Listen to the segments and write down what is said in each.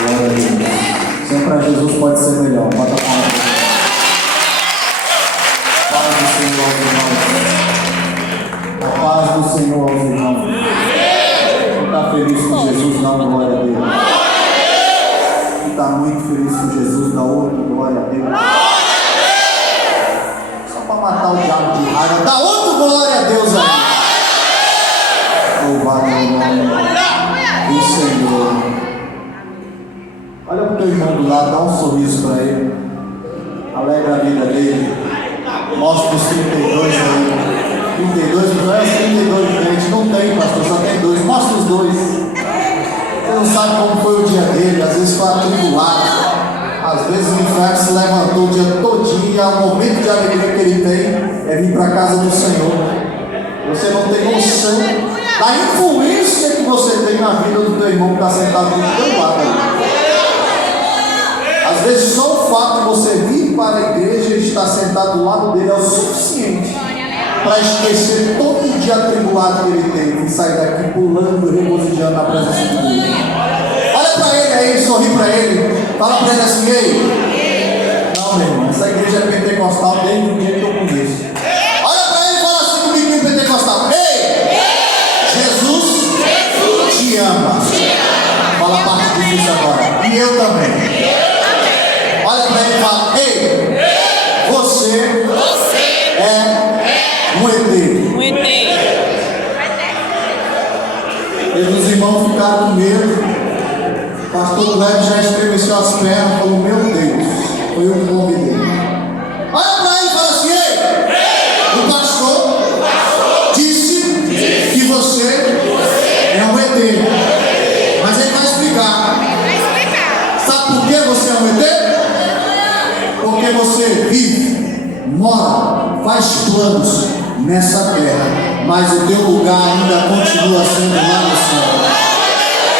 Glória a Deus. Sempre para Jesus pode ser melhor. Bota a palma. Paz do Senhor aos irmãos. A paz do Senhor aos irmãos. Quem está feliz com Jesus, dá uma glória a Deus. Quem está muito feliz com Jesus, dá outra glória a Deus. Só para matar o diabo de raiva, dá outra glória a Deus aí. Louvado é o nome do Senhor. Olha para o teu irmão do lado, dá um sorriso para ele. Alegra a vida dele. Mostra os 32 aí. 32, não é os 32 crentes, não tem, pastor, só tem dois. Mostra os dois. Você não sabe como foi o dia dele, às vezes foi atribulado. Às vezes o inferno se levantou o dia todinho e o momento de alegria que ele tem é vir para a casa do Senhor. Você não tem noção da influência que você tem na vida do teu irmão que está sentado do teu lado aí. Às vezes só o fato de você vir para a igreja e estar sentado do lado dele é o suficiente para esquecer todo o dia atribulado que ele teve e sair daqui pulando, regozijando na presença de Deus. Olha para ele aí, sorri para ele, fala para ele assim: ei, não, meu irmão, essa igreja é pentecostal desde o dia que eu conheço. Olha para ele e fala assim comigo, pentecostal: ei, Jesus te ama. Fala a parte difícil agora. E eu também. Olha para ele e fala: ei, você é um ET. Um ET. E os irmãos ficaram com medo. O pastor Cleber já estremeceu as pernas, falou: meu Deus, foi eu que convidei. Olha para ele e fala assim: ei, o pastor disse que você é um ET. Mas ele vai explicar. Sabe por que você é um ET? Porque você vive, mora, faz planos nessa terra, mas o teu lugar ainda continua sendo lá no céu.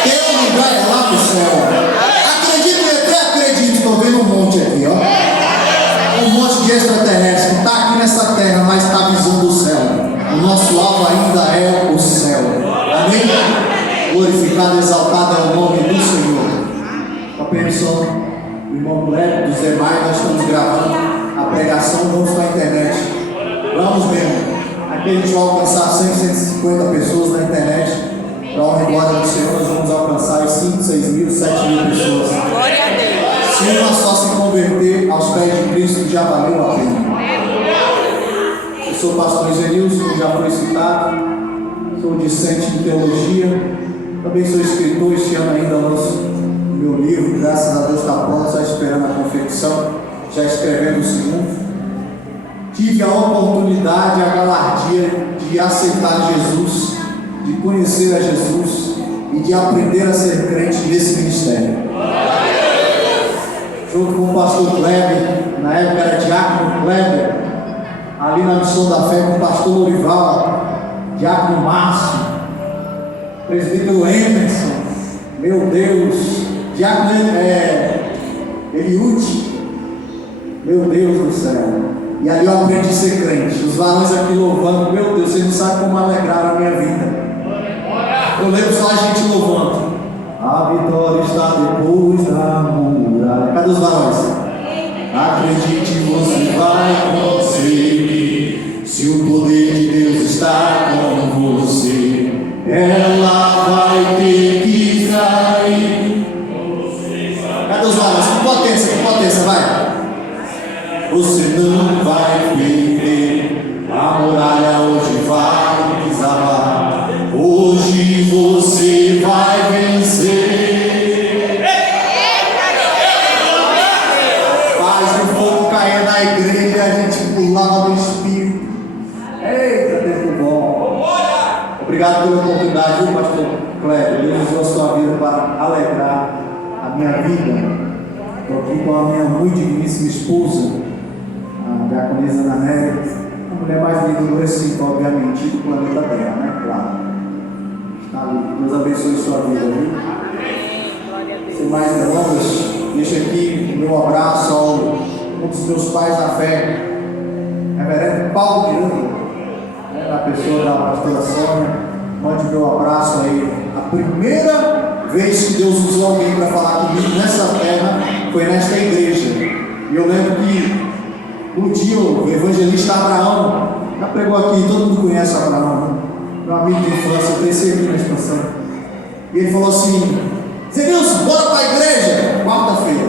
Teu lugar é lá no céu. Acredito em ET? Acredito. Estou vendo um monte aqui, ó. Um monte de extraterrestre que está aqui nessa terra, mas está visando o céu. O nosso alvo ainda é o céu. Amém? Glorificado, exaltado é o nome do Senhor. Com a permissão do irmão Cleber, dos demais, nós estamos gravando a pregação, vamos para a internet. Vamos mesmo. Aqui a gente vai alcançar 100, 150 pessoas na internet. Para a honra e glória do Senhor, nós vamos alcançar as 5, 6 mil, 7 mil pessoas. Glória a Deus. Se uma só se converter aos pés de Cristo, já valeu a pena. Eu sou o pastor Isenilson, já foi citado. Sou discente de teologia. Também sou escritor, este ano ainda lanço meu livro, graças a Deus está pronto, só esperando a confecção, já escrevendo o segundo. Tive a oportunidade, a galardia de aceitar Jesus, de conhecer a Jesus e de aprender a ser crente nesse ministério. Junto com o pastor Kleber, na época era diácono Kleber, ali na Missão da Fé com o pastor Lorival, diácono Márcio, presbítero Emerson, meu Deus, diácono Eliute, meu Deus do céu. E ali eu aprendi a ser crente. Os varões aqui louvando, meu Deus, vocês não sabem como alegraram a minha vida. Eu lembro só a gente louvando: a vitória está depois da muralha. Cadê os varões? Acredite, você vai conseguir. Se o poder de Deus está com você, ela vai ter que cair. Cadê os varões? Com potência, vai. Você não vai perder, a muralha hoje vai desabar. Hoje você vai vencer. Faz o fogo cair na igreja e a gente pulava no Espírito. Eita, tempo bom. Obrigado pela oportunidade, viu, pastor Cleber? Deus usou a sua vida para alegrar a minha vida. Estou aqui com a minha muito digníssima esposa, a diaconisa Ana Nélia, a mulher mais linda do recinto, obviamente, do planeta Terra, né? Claro. Está ali. Deus abençoe sua vida, viu? Sem mais delongas, deixa aqui o meu abraço ao um dos meus pais da fé, reverendo Paulo Miranda, na pessoa da pastora Sônia, Mande meu abraço aí. A primeira vez que Deus usou alguém para falar comigo nessa terra foi nesta igreja. E eu lembro que um dia o evangelista Abraão já pregou aqui, todo mundo conhece Abraão, né? Meu amigo de infância, eu cresci aqui na expansão. E ele falou assim: Zé Nilson, bora para a igreja, quarta-feira,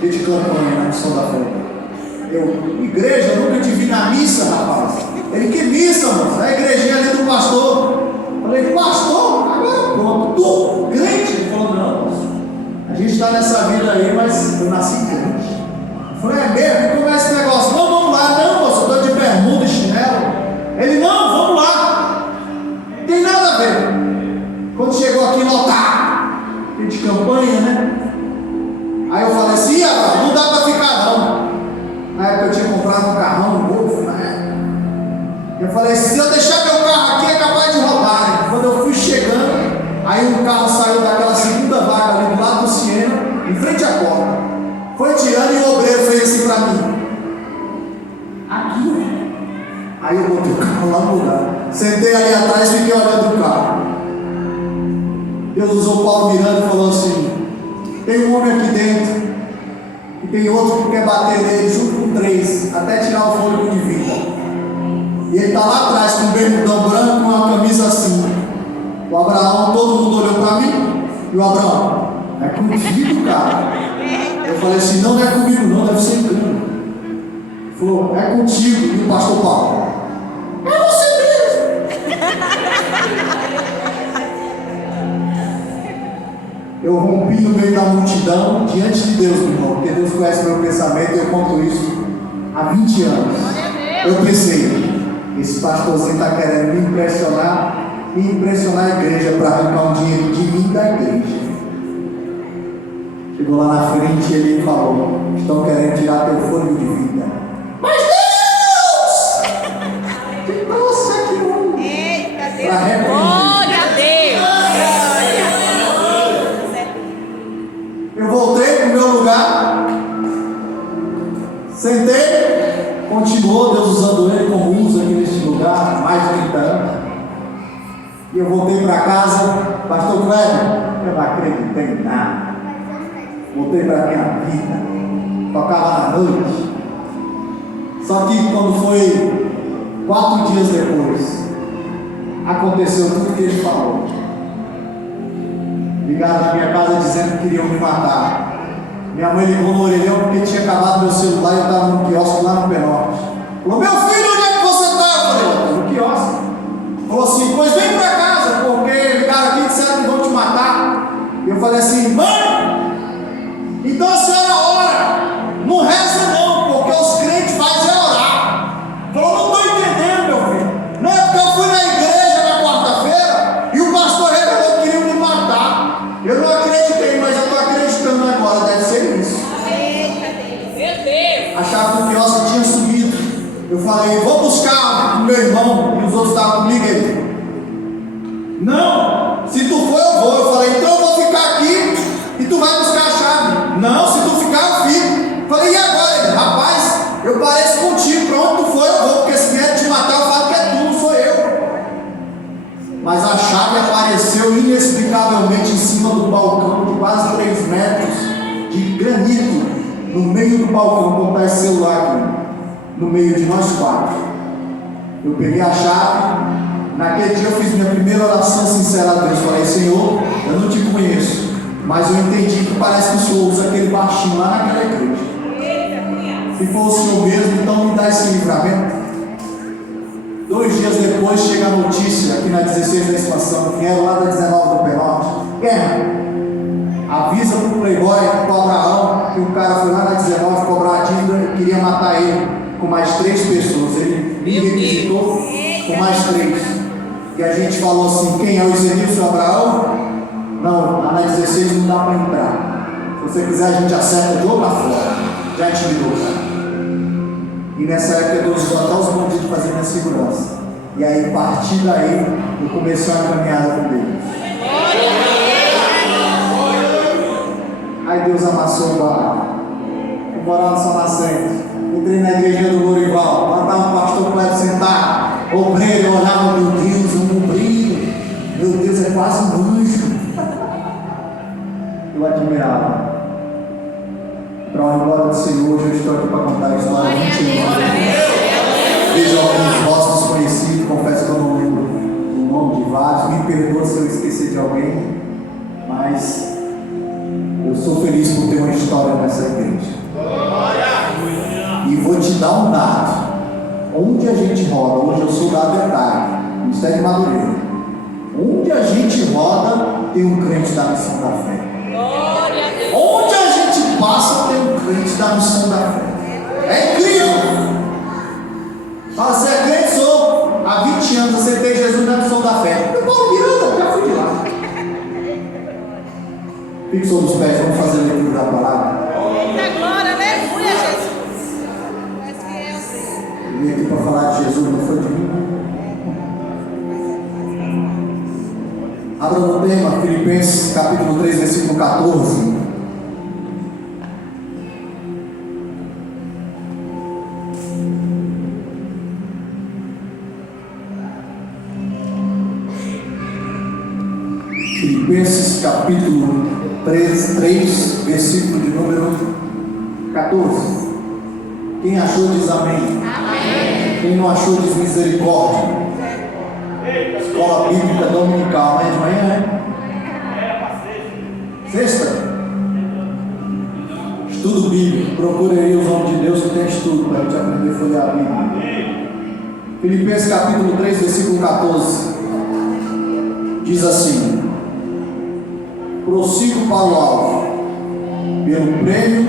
dia de campanha, na missão da fé. Eu, igreja, eu nunca te vi na missa, rapaz. Ele, que missa, mano? Na igrejinha ali do pastor. Eu falei, pastor? Agora pronto, tu, crente? Ele falou, não, a gente está nessa vida aí, mas eu nasci crente. Eu falei, é mesmo? Como é esse negócio? Não, vamos lá. Não, moço, eu estou de bermuda e chinelo. Ele, não, vamos lá. Não tem nada a ver. Quando chegou aqui, lotar, de campanha, né? Aí eu falei assim, não dá para ficar não. Na época eu tinha comprado um carrão, um Golf, né? Eu falei, se eu deixar meu carro aqui é capaz de roubar. Quando eu fui chegando, aí um carro saiu daquela segunda vaga ali do lado do Siena, em frente à porta. Foi tirando e o obreiro fez assim para mim. Aqui. Aí eu botei o carro lá no lugar. Sentei ali atrás e fiquei olhando o carro. Deus usou Paulo Miranda e falou assim: tem um homem aqui dentro, e tem outro que quer bater nele junto com 3, até tirar o fôlego de vida. E ele está lá atrás com um bermudão branco, com uma camisa assim. O Abraão, todo mundo olhou para mim, e o Abraão, é contigo, cara. Eu falei assim, não é comigo não, deve ser engano. Ele falou, é contigo. E o pastor Paulo, é você mesmo. Eu rompi no meio da multidão, diante de Deus, meu irmão, porque Deus conhece meu pensamento, e eu conto isso há 20 anos. Eu pensei, esse pastorzinho está querendo me impressionar a igreja para arrancar um dinheiro de mim da igreja. Chegou lá na frente e ele falou, estão querendo tirar teu fôlego de vida. Mas Deus! Que trouxe aqui hoje? Para repreender. Eu voltei para o meu lugar, sentei, continuou Deus usando ele como usa aqui neste lugar, mais de 30 anos. E eu voltei para casa, pastor Cleber, eu não acreditei em nada. Voltei para a minha vida, tocava na noite. Só que quando foi 4 dias depois, aconteceu tudo o que ele falou. Ligaram na minha casa dizendo que queriam me matar. Minha mãe ligou no orelhão porque tinha acabado meu celular e eu estava no quiosque lá no Penote. Falou, meu filho, onde é que você está? Eu falei, no quiosque. Falou assim, pois vem para casa, porque ligaram aqui e disseram que vão te matar. E eu falei assim, mãe, então a senhora ora, não reza não, porque os crentes fazem é orar. Falou, não estou entendendo, meu filho. Não é porque eu fui na igreja na quarta-feira e o pastor revelou que queria me matar. Eu não acreditei, mas eu estou acreditando agora, deve ser isso. Meu Deus. Achava que o quiosque tinha sumido. Eu falei, vou buscar o meu irmão, e os outros estavam comigo aí. Não, se tu for eu vou. Eu falei, então eu vou ficar aqui e tu vai buscar a chave. Não, se tu ficar eu fico. Falei, e agora? Ele, rapaz, eu pareço contigo, pra onde tu for eu vou, porque se vier te matar eu falo que é tu, não sou eu. Mas a chave apareceu inexplicavelmente em cima do balcão de quase 3 metros de granito, no meio do balcão, como está esse celular aqui, no meio de nós 4. Eu peguei a chave. Naquele dia eu fiz minha primeira oração sincera a Deus. Falei, Senhor, eu não te conheço, mas eu entendi que parece que o Senhor usa aquele baixinho lá naquela igreja. Se for o Senhor mesmo, então me dá esse livramento. 2 dias depois chega a notícia aqui na 16 da expansão, vieram lá da 19 do Penote. Guerra, avisa para o Playboy, para o Abraão, que o cara foi lá na 19 cobrar a dívida e queria matar ele com mais 3 pessoas. Ele me requisitou com mais 3. E a gente falou assim, quem é o Isenilson, o Abraão? Não, lá na 16 não dá para entrar. Se você quiser a gente acerta de outra forma. Já intimidou, cara. E nessa época Deus usou até os bandidos fazendo minha segurança. E aí, a partir daí, eu comecei uma caminhada com Deus. Aí Deus amassou o barco. Eu morava no São Nascente. Entrei na igreja do Lourival. Lá estava o pastor Cleber sentado. Obreiro, olhava, meu Deus, um brilho. anjo. Eu admirava. Para a glória do Senhor, hoje eu estou aqui para contar a história de 20 anos. Vejo alguns vossos desconhecidos, confesso que eu não lembro o nome de vários. Me perdoa se eu esquecer de alguém, mas eu sou feliz por ter uma história nessa igreja. E vou te dar um dado. Onde a gente roda, hoje eu sou da detalhe, Ministério de Madureira. Onde a gente roda, tem um crente da missão da fé. Onde a gente passa, tem um crente da missão da fé. É incrível. Você é crente, sou. Há 20 anos aceitei Jesus na missão da fé. Eu Paulo Miranda, já fui de lá. Fique sobre os pés, vamos fazer a leitura da palavra. Eita glória, aleluia, Jesus. Eu vim aqui para falar de Jesus, não foi de mim. Abra no tema, Filipenses capítulo 3, versículo 14. Filipenses capítulo 3, versículo de número 14. Quem achou diz amém. Amém. Quem não achou diz misericórdia. Escola Bíblica Dominical, né? De manhã, né? Sexta? Estudo bíblico. Procure aí os homens de Deus que tem estudo para a gente aprender a folhear a Bíblia. Filipenses capítulo 3, versículo 14. Diz assim: prossigo para o alvo, pelo prêmio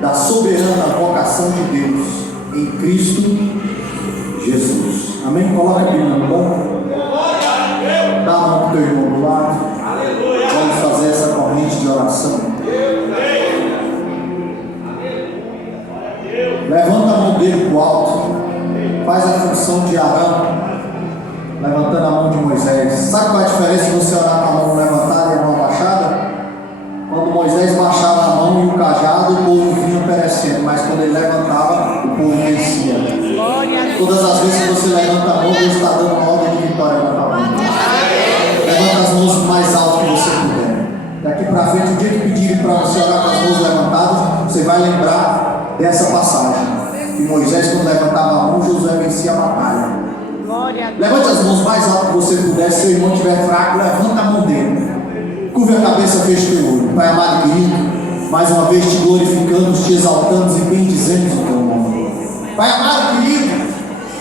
da soberana vocação de Deus em Cristo Jesus. Amém? Coloca a Bíblia no banco. Dá a mão para o teu irmão do lado. Vamos fazer essa corrente de oração. Levanta a mão dele para o alto. Faz a função de Arão, levantando a mão de Moisés. Sabe qual é a diferença de você orar com a mão levantada e a mão abaixada? Quando Moisés baixava a mão e o cajado, o povo vinha perecendo, mas quando ele levantava, o povo vencia. Todas as vezes que você levanta a mão, Deus está dando uma ordem de vitória na tua vida. Levanta as mãos mais alto que você puder. Daqui para frente, o dia que pedirem para você orar com as mãos levantadas, você vai lembrar dessa passagem. Que Moisés, quando levantava a mão, Josué vencia a batalha. Levante as mãos mais alto que você puder. Se seu irmão estiver fraco, levanta a mão dele. Curva a cabeça, feche o teu olho. Pai amado e querido, mais uma vez te glorificamos, te exaltamos e bendizemos o teu nome. Pai amado e querido,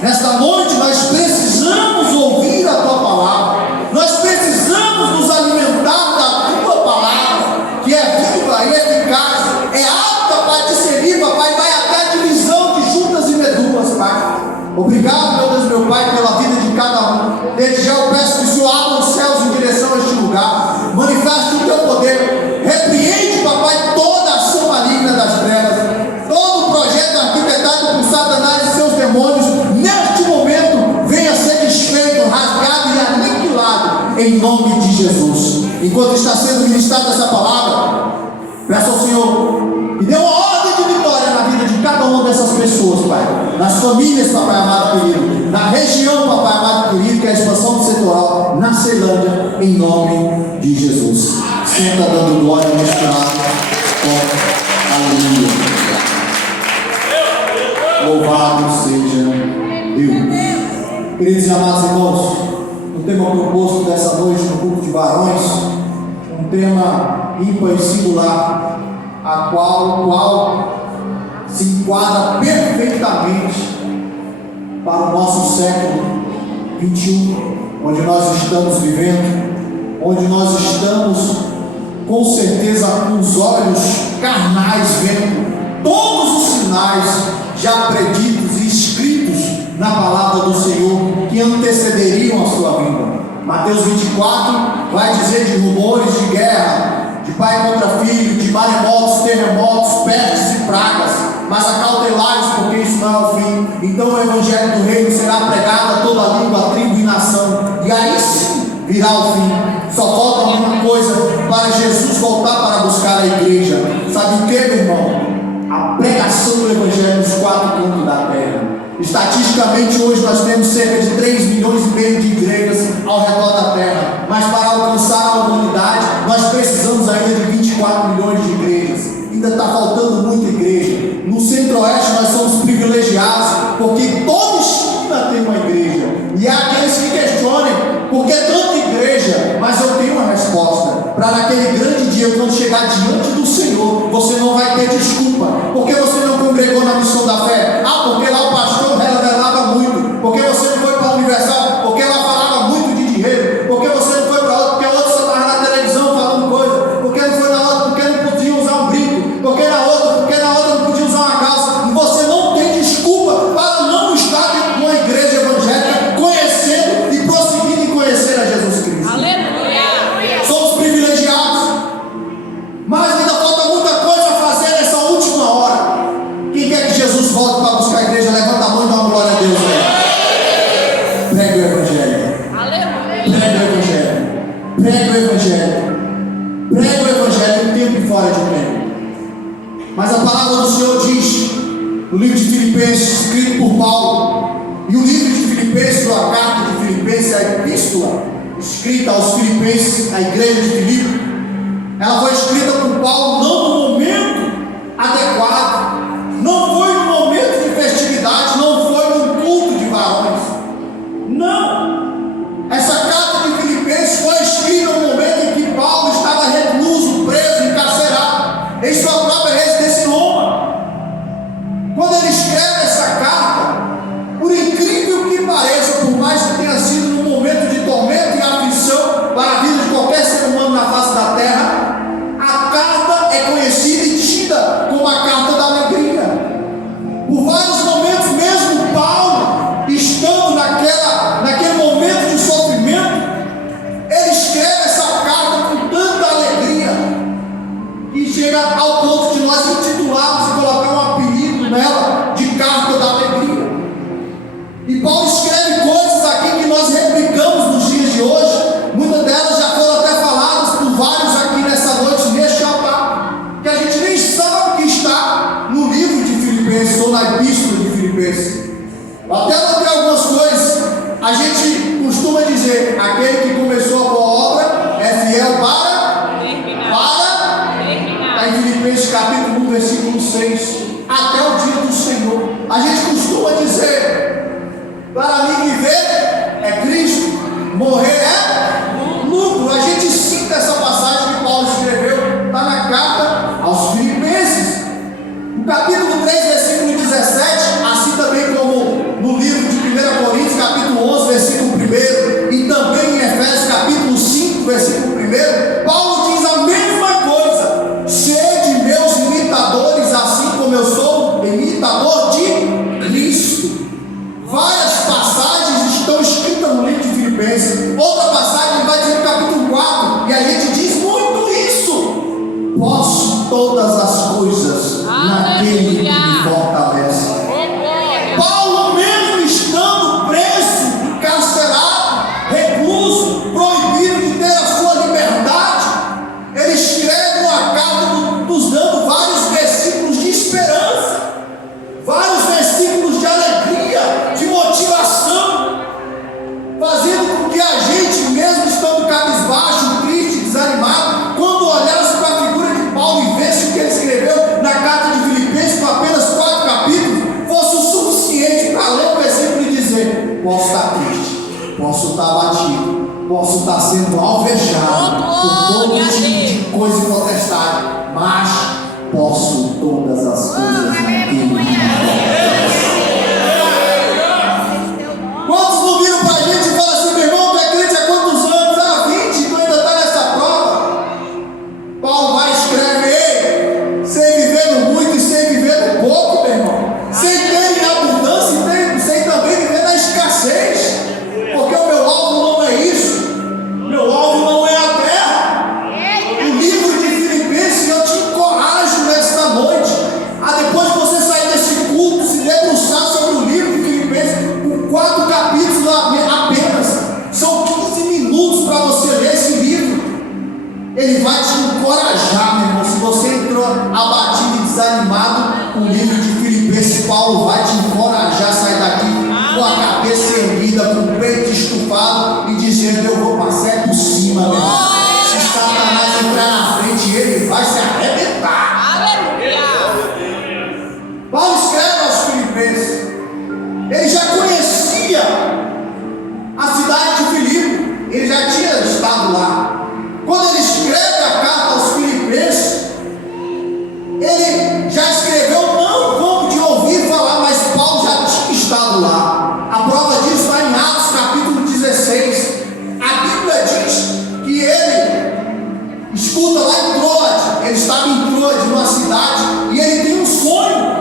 nesta noite nós precisamos ouvir a tua palavra. Nós precisamos nos alimentar da tua palavra, que é viva e eficaz, é apta para discernir, papai, vai até a divisão de juntas e medulas, Pai. Obrigado, meu Deus, meu Pai, pela vida de cada um. Desde já eu peço que o Senhor abra os céus em direção a este lugar. Manifeste o teu poder. Repreende, papai, toda a ação maligna das trevas. Todo o projeto arquitetado por Satanás e seus demônios, neste momento, venha ser desfeito, rasgado e aniquilado, em nome de Jesus. Enquanto está sendo ministrada essa palavra, peço ao Senhor que dê uma ordem de vitória na vida de cada uma dessas pessoas, Pai. Nas famílias, papai amado querido. Na região, papai amado querido, que é a expansão do setorial, na Ceilândia, em nome de Jesus. Senta dando glória misturado com aleluia. Louvado seja Deus. Queridos e amados irmãos, o tema proposto dessa noite no culto de varões, um tema ímpar e singular, a qual se enquadra perfeitamente para o nosso século 21, onde nós estamos vivendo, onde nós estamos com certeza com os olhos carnais vendo todos os sinais já preditos e escritos na palavra do Senhor que antecederiam a sua vinda. Mateus 24 vai dizer de rumores de guerra, de pai contra filho, de maremotos, terremotos, pestes e pragas, mas acautelai-vos, porque isso não é o fim. Então o evangelho do reino será pregado a toda língua, tribo e nação, e aí sim virá o fim. Só falta uma coisa para Jesus voltar para buscar a igreja. Sabe o que, meu irmão? A pregação do evangelho nos 4 cantos da terra. Estatisticamente hoje nós temos cerca de 3,5 milhões de igrejas ao redor da terra, mas para alcançar dia, quando chegar diante do Senhor, você não vai ter desculpa. Porque você não congregou na missão da fé? Ah, porque lá o pastor revelava muito. Porque você não foi para a Universal? Porque ela falava muito de dinheiro. Porque você não foi para outra? Porque a outra só estava na televisão falando coisa. Porque não foi na outra? Porque não podia usar um brinco. Porque na outra não podia usar uma calça. E você não tem desculpa para não estar dentro de uma igreja evangélica, conhecendo e prosseguindo em conhecer a Jesus Cristo. Aleluia. Somos privilegiados, mas ainda falta muita coisa a fazer nessa última hora. Quem quer que Jesus volte para buscar a igreja, levanta a mão e dá uma glória a Deus. Pregue o Evangelho. Aleluia. Pregue o Evangelho. Pregue o Evangelho. Pregue o Evangelho em tempo e fora de tempo. Mas a palavra do Senhor diz, no livro de Filipenses, escrito por Paulo, e o livro de Filipenses, a carta de Filipenses, a epístola escrita aos Filipenses, a igreja de Filipe, ela foi escrita por Paulo não no momento adequado, não foi no momento de festividade, não foi no culto de varões. Não! Essa carta de Filipenses foi escrita no momento em que Paulo estava recluso, preso, encarcerado, em sua própria residência em Roma. Quando ele escreve essa carta, por incrível que pareça, por mais que tenha sido num momento de tormento e aflição para a vida de qualquer ser humano na face da terra, a carta é conhecida e tida como a carta da alegria. Por vários momentos, mesmo Paulo, estando naquele momento de sofrimento, ele escreve essa carta com tanta alegria, que chega ao ponto de nós intitularmos e colocar um apelido nela de carta da alegria. E Paulo escreve coisas aqui que nós replicamos nos dias de hoje. Muitas delas já foram até faladas por vários aqui nessa noite, neste altar, que a gente nem sabe que está no livro de Filipenses ou na epístola de Filipenses. Até anotei algumas coisas. A gente costuma dizer: aquele que começou a boa obra é fiel para está em Filipenses capítulo 1, versículo 6, até o dia do Senhor. A gente costuma dizer: para mim viver é Cristo, morrer é lucro. A gente cita essa passagem que Paulo escreveu, está na carta aos Filipenses, no capítulo 3, versículo 17, assim também como no livro de 1 Coríntios, capítulo 11, versículo 1, e também em Efésios, capítulo 5, versículo 1, Paulo diz a mesma coisa: sede meus imitadores, assim como eu sou imitador de Cristo. Várias passagens estão escritas no livro de Filipenses. Outra passagem vai dizer no capítulo 4, e a gente diz muito isso: posso todas as coisas naquele que me fortalece. Paulo, mesmo estando preso, encarcerado, recluso, proibido de ter a sua liberdade, ele escreve uma carta nos dando vários versículos de esperança, vários versículos de alegria, de motivação, fazendo com que a gente, mesmo estando cabisbaixo, triste, desanimado, quando olhasse para a figura de Paulo e visse o que ele escreveu na carta de Filipenses, com apenas 4 capítulos, fosse o suficiente para ler o versículo e dizer: posso estar triste, posso estar abatido, posso estar sendo alvejado por todo tipo de coisa e potestade, mas posso todas as coisas naquele que me fortalece. Quantos não viram para a gente e falam assim: meu irmão, tu é crente há quantos anos? Ah, 20, tu ainda está nessa prova. Paulo vai e escreve: ei, sem viver no muito e sem viver no pouco, meu irmão, sem ter em abundância e sem também viver na escassez, porque o meu alvo não é isso, meu alvo não é a terra. O livro de Filipenses, eu te encorajo nesta noite a, depois que você sair desse culto, se debruçar sobre o livro de Filipenses, com 4 capítulos apenas, são 15 minutos para você ler esse livro. Ele vai te encorajar, meu irmão. Se você entrou abatido e desanimado, o livro de Filipenses, Paulo vai te encorajar a sair daqui com a cabeça erguida, com o peito estufado e dizendo: eu vou passar por cima, meu irmão. Se Satanás entrar na frente, ele vai se arrebentar. Paulo escreve aos Filipenses. Ele já conhecia a cidade de Filipe, ele já tinha estado lá. Quando ele escreve a carta aos Filipenses, ele estava em Troade, numa cidade, e ele tem um sonho.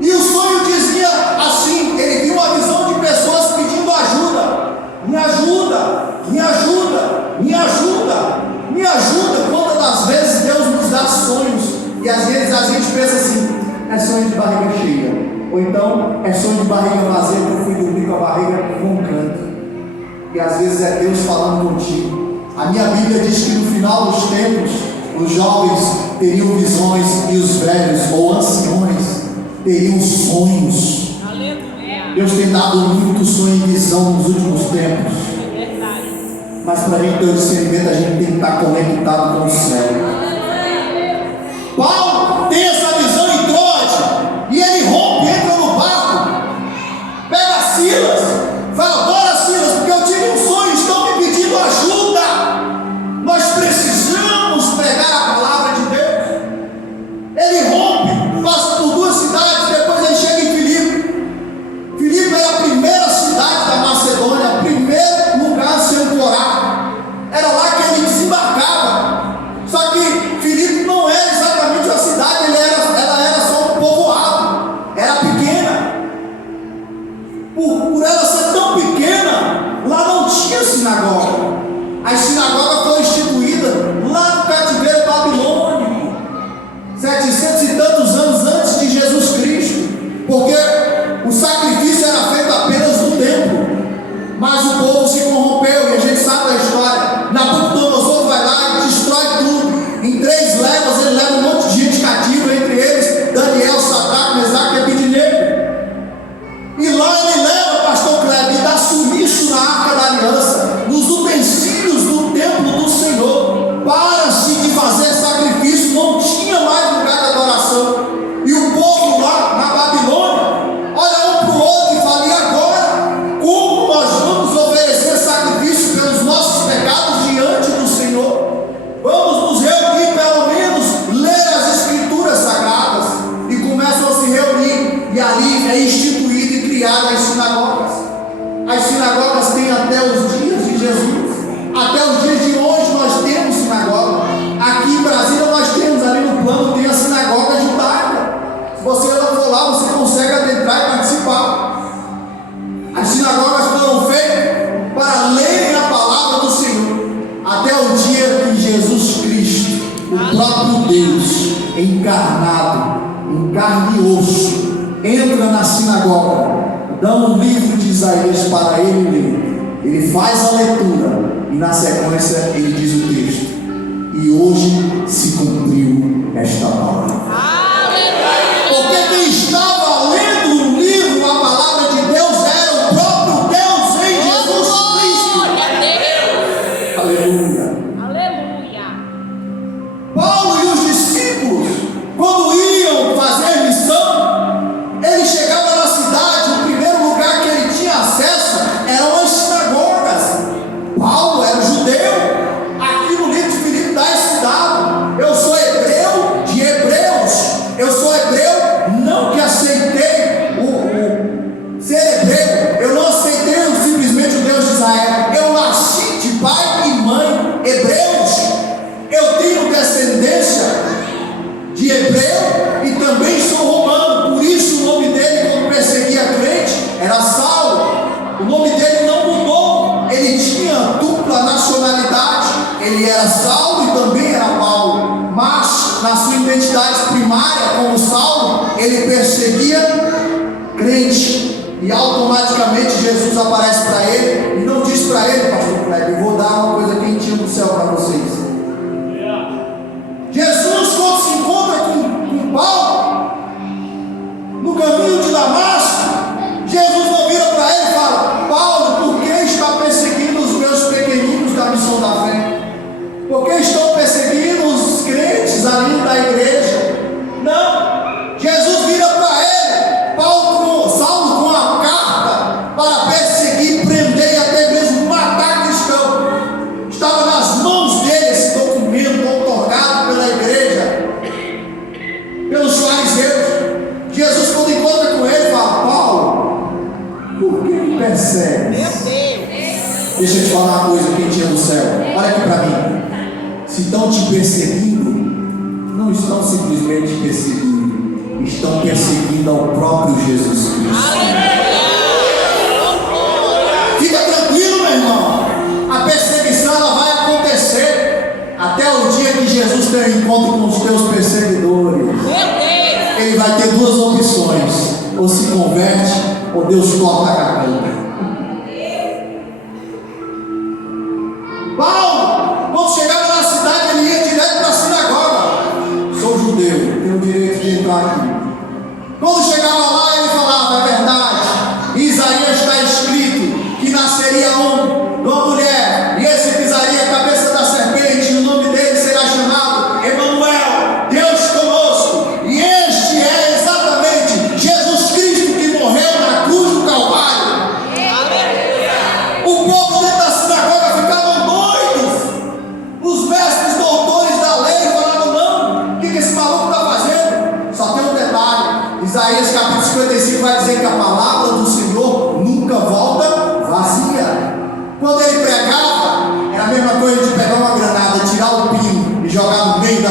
E o sonho dizia assim, ele viu uma visão de pessoas pedindo ajuda. Me ajuda, me ajuda, me ajuda, me ajuda. Quantas das vezes Deus nos dá sonhos, e às vezes a gente pensa assim, é sonho de barriga cheia, ou então é sonho de barriga vazia, que eu fui dormir com a barriga roncando. E às vezes é Deus falando contigo. A minha Bíblia diz que no final dos tempos, os jovens teriam visões e os velhos ou anciões teriam sonhos. Deus tem dado muito sonho e visão nos últimos tempos. Mas para a gente ter o discernimento, a gente tem que estar conectado com o céu. Paulo tem essa visão em Troade, e ele rompe, entra no barco, pega Silas, fala: bora Silas, porque eu tive um sonho, estão me pedindo ajuda. Nós precisamos pregar a palavra de Deus. Ele rompe, passa por 2 cidades, depois ele chega em Filipe. Filipe era a primeira cidade da Macedônia, o primeiro lugar a ser ancorado. Era lá que ele desembarcava. Só que Filipe não era exatamente uma cidade, ela era só um povoado, era pequena. Por ela ser tão pequena, lá não tinha sinagoga. As sinagogas foram instituídas lá no cativeiro babilônico, 700 e tantos anos antes de Jesus Cristo, porque o sacrifício era feito apenas no templo, mas o povo se corrompeu, e a gente sabe da história. Nabucodonosor vai lá e destrói tudo. Em 3 levas ele leva um monte de gente cativa, entre eles Daniel, Sadraque, Mesaque e Abednego. E lá ele leva, pastor Kleber, e dá sumiço na arca da aliança, nos utensílios do templo do Senhor. Para-se de fazer sacrifício, não tinha mais lugar de adoração. E o povo lá na Babilônia olha um para o outro e fala: e agora? Como nós vamos oferecer sacrifício pelos nossos pecados diante do Senhor? Vamos nos reunir, pelo menos ler as escrituras sagradas. E começam a se reunir, e ali é instituído e criado as sinagogas. As sinagogas têm até os dias de Jesus, até os dias de hoje nós temos sinagoga. Aqui em Brasília nós temos, ali no plano tem a sinagoga judaica. Se você não for lá, você consegue adentrar e participar. As sinagogas foram feitas para lerem a palavra do Senhor, até o dia que Jesus Cristo, o próprio Deus encarnado, em carne e osso, entra na sinagoga, dá um livro de Isaías para ele ler. Ele faz a leitura e na sequência ele diz o texto: e hoje se cumpriu esta palavra. Porque quem estava lendo o livro, a palavra de Deus, era o próprio Deus em Jesus Cristo. Aleluia. Paulo e os discípulos, quando iam fazer missão, ele chegava na cidade, o primeiro lugar que ele tinha acesso eram as sinagogas. Paulo era judeu. Aqui no livro de Filipe dá esse dado: eu sou hebreu de hebreus. Eu sou hebreu, não que aceitei ser hebreu, eu não aceitei simplesmente o Deus de Israel. Eu nasci de pai e mãe hebreus. Eu tenho descendência de hebreu e também sou romano. Por isso o nome dele, quando perseguia crente, era Saulo. O nome dele não mudou, ele tinha dupla nacionalidade. Ele era Saulo e também era Paulo, mas na sua identidade primária como Saulo, ele perseguia crente. E automaticamente Jesus aparece para ele e não diz para ele: pastor Kleber, eu vou dar uma coisa quentinha do céu para vocês. Jesus, quando se encontra com Paulo no caminho de Damasco, Jesus não vira para ele e fala: Paulo, por que está perseguindo os meus pequeninos da missão da fé? Por que estão perseguindo os crentes ali da igreja? Não, Jesus vira para ele, Saulo, com a carta para perseguir, prender e até mesmo matar cristão. Estava nas mãos dele esse documento outorgado pela igreja, pelos fariseus. Jesus, quando encontra com ele, fala: Paulo, por que me persegues? Deixa eu te falar uma coisa, quem tinha no céu. Olha aqui para mim. Se estão te perseguindo, não estão simplesmente perseguindo, estão perseguindo ao próprio Jesus Cristo. Fica tranquilo, meu irmão. A perseguição ela vai acontecer até o dia que Jesus tem um encontro com os teus perseguidores. Ele vai ter duas opções: ou se converte, ou Deus corta a garganta. Paulo, quando chegava na cidade, ele ia direto para a sinagoga. Sou judeu, tenho o direito de entrar aqui. Quando chegava lá, ele falava: é verdade, em Isaías está escrito que nasceria de uma mulher, e esse pisaria a cabeça da serpente, e o nome dele será chamado Emanuel, Deus conosco. E este é exatamente Jesus Cristo que morreu na cruz do Calvário. O povo dentro da sinagoga ficavam doidos. Os mestres doutores da lei falavam: não, o que esse maluco está fazendo? Só tem um detalhe: Isaías capítulo 55 vai dizer que a palavra do Senhor nunca volta vazia. Quando ele pregava, era a mesma coisa de pegar uma granada, tirar o pino e jogar no meio da